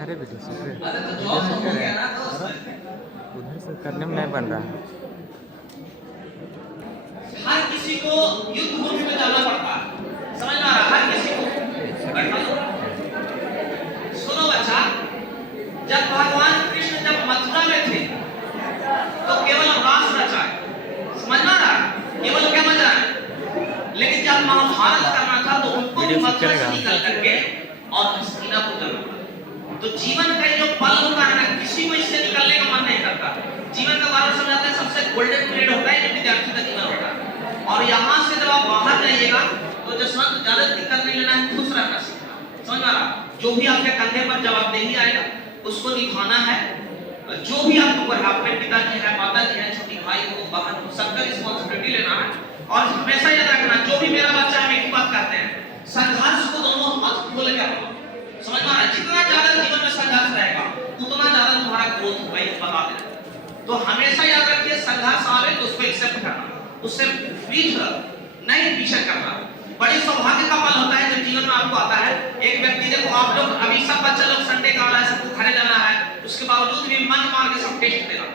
अरे video shoot कर रहे हैं, उधर से करने में नहीं बन रहा है। हर किसी को युद्ध भूमि में जाना पड़ता है, समझ में आ रहा है? हर किसी को बैठा लो। सुनो बच्चा, जब भगवान कृष्ण जब मथुरा में थे तो केवल रास रचा है, समझ में आ रहा है? केवल क्या मजा है, लेकिन जब महाभारत करना था तो उनको भी मथुरा से निकल करके और हस्तिनापुर जाना था। तो जीवन का जो पल होता है ना, किसी को इससे निकलने का मन नहीं करता। जीवन का बारे में समझाते हैं, सबसे गोल्डन पीरियड होता है जो विद्यार्थी का जीवन होता है। और यहाँ से जब आप बाहर जाइएगा तो जसवंत ज्यादा दिक्कत नहीं लेना है, खुश रहना सीखना, समझ आ रहा? जो भी आपके कंधे पर जवाबदेही आएगा उसको निभाना है। जो भी आपके ऊपर आपके पिताजी है, माताजी है, छोटी भाई हो, बहन हो, सबका रिस्पॉन्सिबिलिटी लेना है। और हमेशा याद रखना, जो भी मेरा बच्चा है, एक ही बात करते हैं, संघर्ष को दोनों हाथ खोल के रखो, समझ में आ रहा है? जितना ज्यादा जीवन में संघर्ष रहेगा उतना ज्यादा तुम्हारा ग्रोथ होगा, ये बता देना। तो हमेशा याद रखिए, संघर्ष आवे तो उसको एक्सेप्ट करना, उससे पीठ नहीं पीछे करना। बड़ी सौभाग्य का पल होता है जब जीवन में आपको आता है। एक व्यक्ति, देखो आप लोग अभी सब बच्चा लोग संडे का वाला है, सबको घरे जाना है, उसके बावजूद भी मन मार के सब टेस्ट देना।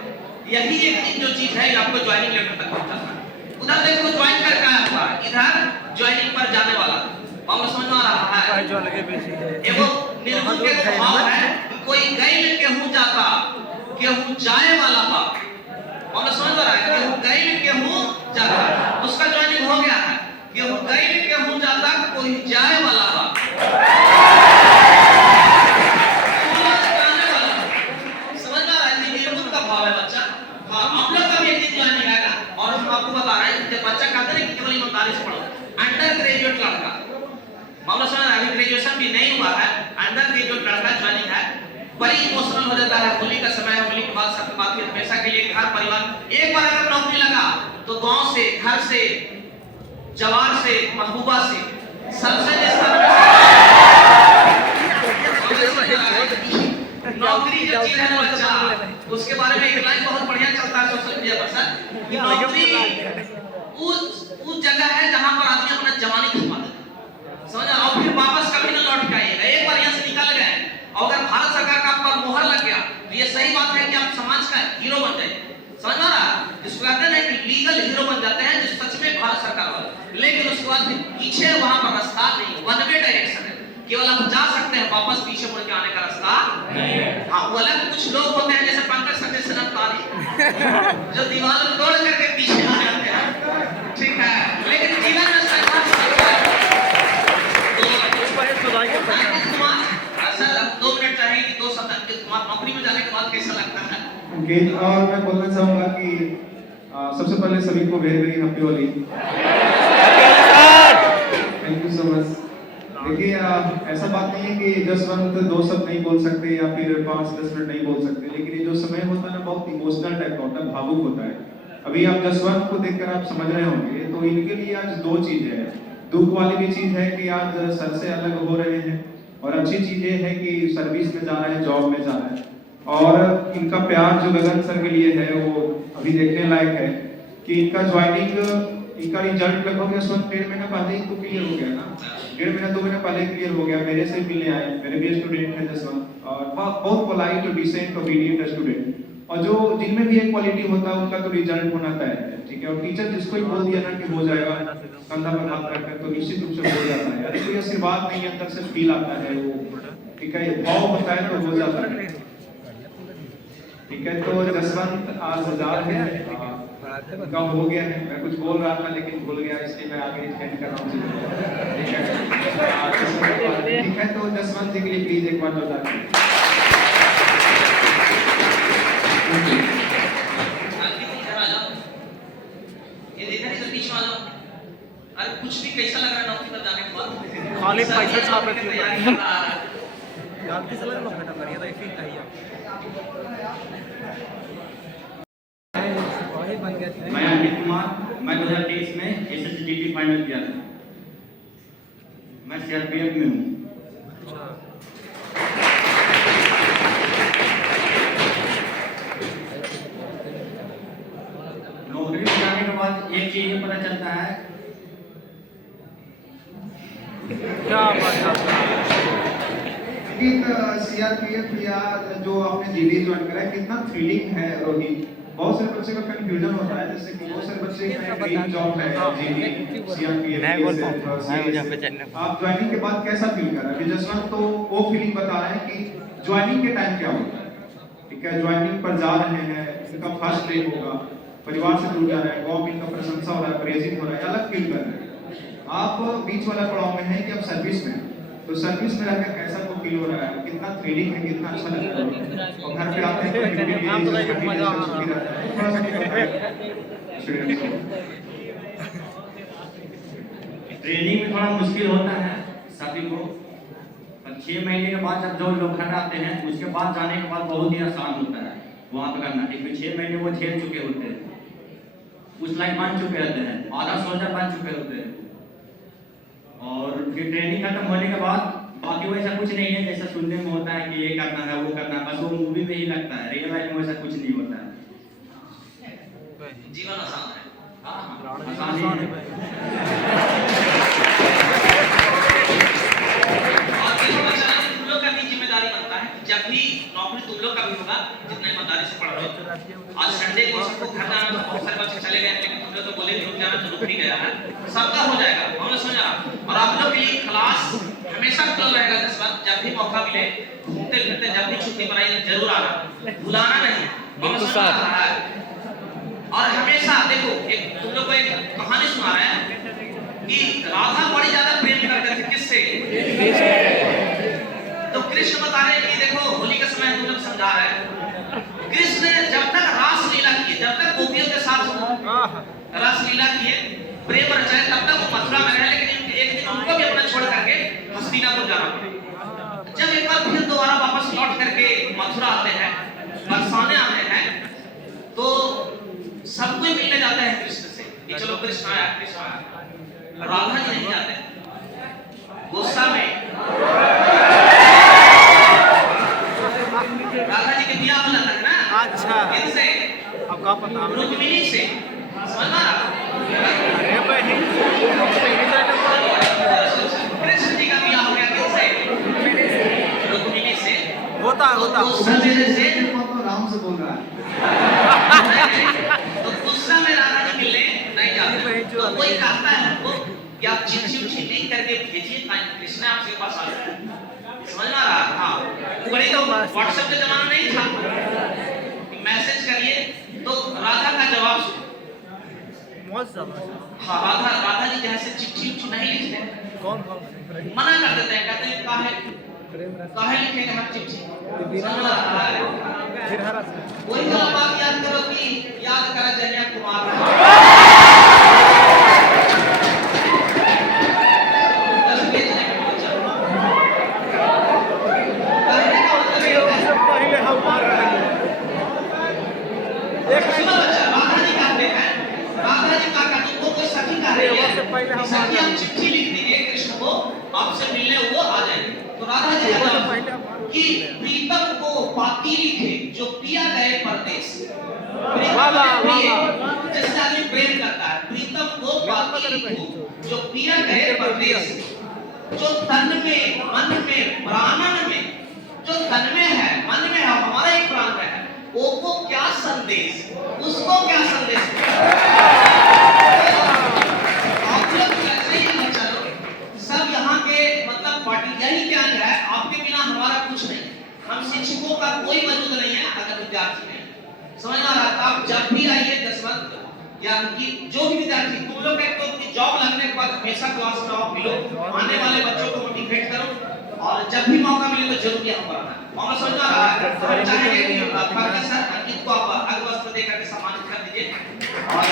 यही एक जो चीज है आपको ज्वाइनिंग लेटर तक पहुंचाना है। उधर देखो ज्वाइन करके आया हुआ, इधर ज्वाइनिंग पर जाने वाला, और समझ में आ रहा है? एगो निर्गुण के भाव है, कोई गैल केहू जाता केहू जाए वाला बा, और समझ रहा है? केहू गैल केहू जाता, उसका ज्वाइनिंग हो गया है। केहू गैल केहू जाता, कोई जाए वाला बा, समझ में आ रहा है? निर्गुण का भाव है बच्चा। हाँ, आप लोग का भी एक दिन ज्वाइनिंग आएगा। और हम आपको बता रहे हैं, जब बच्चा कहते हैं कि केवल ईमानदारी से पढ़ो, अंडर ग्रेजुएट लड़का, मामला समझ, अभी ग्रेजुएशन भी नहीं हुआ है, अंडर ग्रेजुएट लड़का ज्वाइनिंग है, बड़ी इमोशनल हो जाता है। होली का समय है, होली के बाद सबके बाद फिर हमेशा के लिए घर परिवार, एक बार अगर नौकरी लगा तो गांव से, घर से, जवार से, महबूबा से, सबसे नौकरी जो चीज है ना बच्चा, उसके बारे में एक लाइन बहुत बढ़िया चलता है सोशल मीडिया पर सर, नौकरी उस जगह है जहां पर आदमी अपना जवानी खपा देता है, समझ रहे? और फिर वापस कभी ना लौट के आइएगा। एक बार यहाँ से निकल गए और अगर भारत सरकार का आप पर मोहर लग गया तो ये सही बात है कि आप समाज का हीरो बन जाएंगे, समझ में आ रहा? जिसको कहते हैं कि लीगल हीरो बन जाते हैं, जो सच में भारत सरकार वाले, लेकिन उसके बाद पीछे वहां पर रास्ता नहीं, वन वे डायरेक्शन है, केवल आप जा सकते हैं, वापस पीछे मुड़ के आने का रास्ता नहीं है। हाँ, वो अलग कुछ लोग होते हैं जैसे पंकज संजय सनम जो दीवार तोड़ करके पीछे आ जाते हैं, ठीक है, लेकिन जीवन में संघर्ष करता है। सर 2 मिनट चाहिए कि 2 शब्द तुम्हारा नौकरी में जाने के बाद कैसा लगता है? ओके, और मैं बोलना चाहूंगा कि सबसे पहले सभी को very very happy Holi. Thank you so much. देखिए, ऐसा बात नहीं है कि जसवंत 2 शब्द नहीं बोल सकते या फिर 5-10 मिनट नहीं बोल सकते, लेकिन ये जो समय होता है ना, बहुत इमोशनल टाइप का होता है, भावुक होता है। अभी आप जसवंत को देखकर आप समझ रहे होंगे, तो इनके लिए आज 2 चीज है। दुख वाली भी चीज है कि आज सर से अलग हो रहे हैं, और अच्छी चीज ये है कि सर्विस में जा रहे हैं, जॉब में जा रहे हैं। और इनका प्यार जो गगन सर के लिए है वो अभी देखने लायक है कि इनका ज्वाइनिंग, इनका रिजल्ट लगभग 1.5 महीना पहले ही तो क्लियर हो गया ना, 1.5 महीना 2 महीना पहले क्लियर हो गया। मेरे से मिलने आए, मेरे भी स्टूडेंट हैं जसवंत, और बहुत पोलाइट और डिसेंट ओबीडिएंट स्टूडेंट, और जो जिनमें भी एक क्वालिटी होता है उनका तो रिजल्ट होना तय है, ठीक है। और टीचर जिसको ही बोल दिया ना कि हो जाएगा, कंधा पर हाथ रखकर, तो निश्चित रूप से हो जाता है। अरे कोई आशीर्वाद नहीं, अंदर से फील आता है वो, ठीक है, भाव होता है तो हो जाता है, ठीक है। तो जसवंत आज 1000 है, उनका हो गया है। मैं कुछ बोल रहा था लेकिन भूल गया, इसलिए मैं आगे एक्सप्लेन कर रहा हूँ, ठीक है। तो जसवंत जी के लिए प्लीज एक बार बता दें। अरे कुछ भी कैसा लग रहा है नौकरी पर जाने के बाद? खाली पैसा छाप रखी है, गलती से लग बेटा करिए तो ठीक है। मैं अमित कुमार, मैं 2023 में एसएसडीपी फाइनल किया था, मैं सीआरपीएफ में हूँ। नौकरी में जाने के बाद एक चीज ये पता चलता है, क्या बात है, सीआरपीएफ या जो आपने जीडी ज्वाइन करा है, कितना थ्रिलिंग है रोहित? बहुत सारे बच्चे का कंफ्यूजन होता है, जैसे कि बहुत सारे बच्चे का ड्रीम जॉब है जीडी, सीआरपीएफ। आप ज्वाइनिंग के बाद कैसा फील कर रहे हैं? जसवंत तो वो फीलिंग बता रहे हैं कि ज्वाइनिंग के टाइम क्या होता है, ठीक है, ज्वाइनिंग पर जा रहे हैं, इनका फर्स्ट डे होगा, परिवार से दूर जा रहे हैं, गाँव में इनका प्रशंसा हो रहा है, प्रेजिंग हो रहा है, अलग फील कर रहे हैं। आप बीच वाला पड़ाव में हैं कि आप सर्विस में, तो सर्विस में रहकर कैसा को फील हो रहा है, कितना थ्रिलिंग है, कितना अच्छा लगता है, और घर पे आते हैं तो थोड़ा सा ट्रेनिंग में थोड़ा मुश्किल होता है सभी को, पर 6 महीने के बाद जब जो लोग घर आते हैं उसके बाद जाने के बाद बहुत ही आसान होता है वहाँ पे करना, क्योंकि 6 महीने वो झेल चुके होते हैं, उस लाइन बन चुके रहते हैं, आधा सोल्जर बन चुके होते हैं। और फिर ट्रेनिंग खत्म होने के बाद बाकी वैसा कुछ नहीं है जैसा सुनने में होता है कि ये करना है वो करना है, बस वो मूवी में ही लगता है, रियल लाइफ में वैसा कुछ नहीं होता है। जीवन आसान है। हाँ आसान है। और देखो बच्चा, तुम लोग का भी जिम्मेदारी बनता है, जब भी नौकरी तुम लोग का भी होगा, जितना ईमानदारी से पढ़ रहे हो। आज संडे को सबको घर जाना, तो बहुत सारे बच्चे चले गए, लेकिन तुम लोग तो बोले रुक जाना, तो रुक ही गया है, सबका हो जाएगा, हमने समझा। और आप लोग के लिए क्लास हमेशा खुला रहेगा, जिस वक्त जब भी मौका मिले, घूमते फिरते जब भी छुट्टी बनाई जरूर आना, भुलाना नहीं, हमने समझा रहा है। और हमेशा देखो, एक तुम लोग को एक कहानी सुना रहे हैं कि राधा बड़ी ज्यादा प्रेम करते थे, किससे? तो कृष्ण बता रहे हैं कि देखो होली का समय तुम लोग समझा रहे हैं, कृष्ण जब तक रास लीला किए, जब तक गोपियों के साथ रास लीला किए, प्रेम रचाए, तब तक वो मथुरा में रहे, लेकिन एक दिन उनको भी अपना छोड़ करके हस्तिनापुर जाना पड़ा। जब एक बार फिर दोबारा वापस लौट करके मथुरा आते हैं, बरसाने आते हैं, तो सब कोई मिलने जाते हैं कृष्ण से कि चलो कृष्ण आया, कृष्ण आया। राधा जी नहीं जाते, गुस्सा में। राधा जी के बियाह होना था ना, अच्छा, इनसे अब का पता, रुक्मिणी से, समझ में आ रहा? कृष्ण जी का बियाह हो गया किससे? रुक्मिणी से। होता गुस्सा मेरे से राम से बोल रहा है। तो गुस्सा में राधा जी मिलने नहीं जाते, तो कोई कहता है हमको कि आप चिट्ठी लिख करके भेजिए, कृष्ण आपके पास आ जाए, समझ में आ रहा? हाँ, बड़ी तो व्हाट्सएप का जमाना नहीं था, मैसेज करिए, तो राधा का जवाब सुनो। हाँ, राधा जी जैसे चिट्ठी नहीं लिखते, मना कर देते हैं, कहते हैं काहे लिखेंगे हम चिट्ठी, वही वाला बात याद करो कि याद करा जन्या कुमार सखी हम चिट्ठी लिख देंगे कृष्ण को, आपसे मिलने वो आ जाएंगे। तो राधा जी कि प्रीतम को पाती लिखे जो पिया गए परदेश। जैसे आदमी प्रेम करता है, प्रीतम को पाती लिखो जो पिया गए परदेश, जो तन में, मन में, प्राणन में, जो तन में है, मन में है, हमारा एक प्राण में है, वो को क्या संदेश, उसको क्या संदेश? सब यहाँ के मतलब पार्टी यही क्या है, आपके बिना हमारा कुछ नहीं, हम शिक्षकों का कोई वजूद नहीं है अगर विद्यार्थी नहीं, समझ आ रहा? आप जब भी आइए दसवंत या उनकी जो भी विद्यार्थी, तुम लोग एक तो जॉब लगने के बाद हमेशा क्लास में आओ, मिलो, आने वाले बच्चों को मोटिवेट करो, और जब भी मौका मिले तो जरूर यहाँ पर आना। मौका समझ आ रहा है? हम चाहेंगे कि प्रोफेसर अंकित को आप अग्रवस्त्र देकर के सम्मानित कर दीजिए, और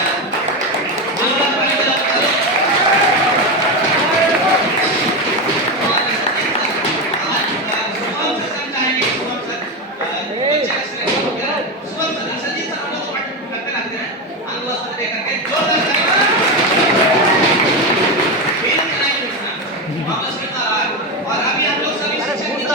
और अभी हम लोग सभी शिक्षक